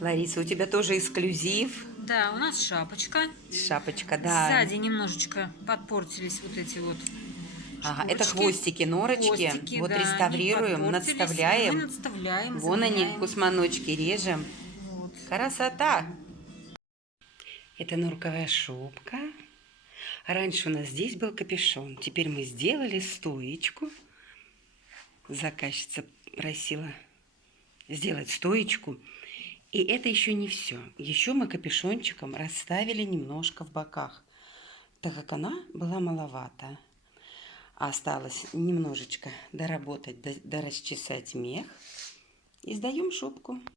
Лариса, у тебя тоже эксклюзив. Да, у нас шапочка. Шапочка, да. Сзади немножечко подпортились вот эти вот Ага, это штучки. хвостики, норочки. Хвостики, Вот да, они реставрируем, подпортились. И мы надставляем. надставляем, Вон они, загоняем. кусманочки режем. Вот. Красота! Это норковая шубка. Раньше у нас здесь был капюшон. Теперь мы сделали стоечку. Заказчица просила сделать стоечку. И это еще не все. Еще мы капюшончиком расставили немножко в боках, так как она была маловата. Осталось немножечко доработать, дорасчесать мех. И сдаем шубку.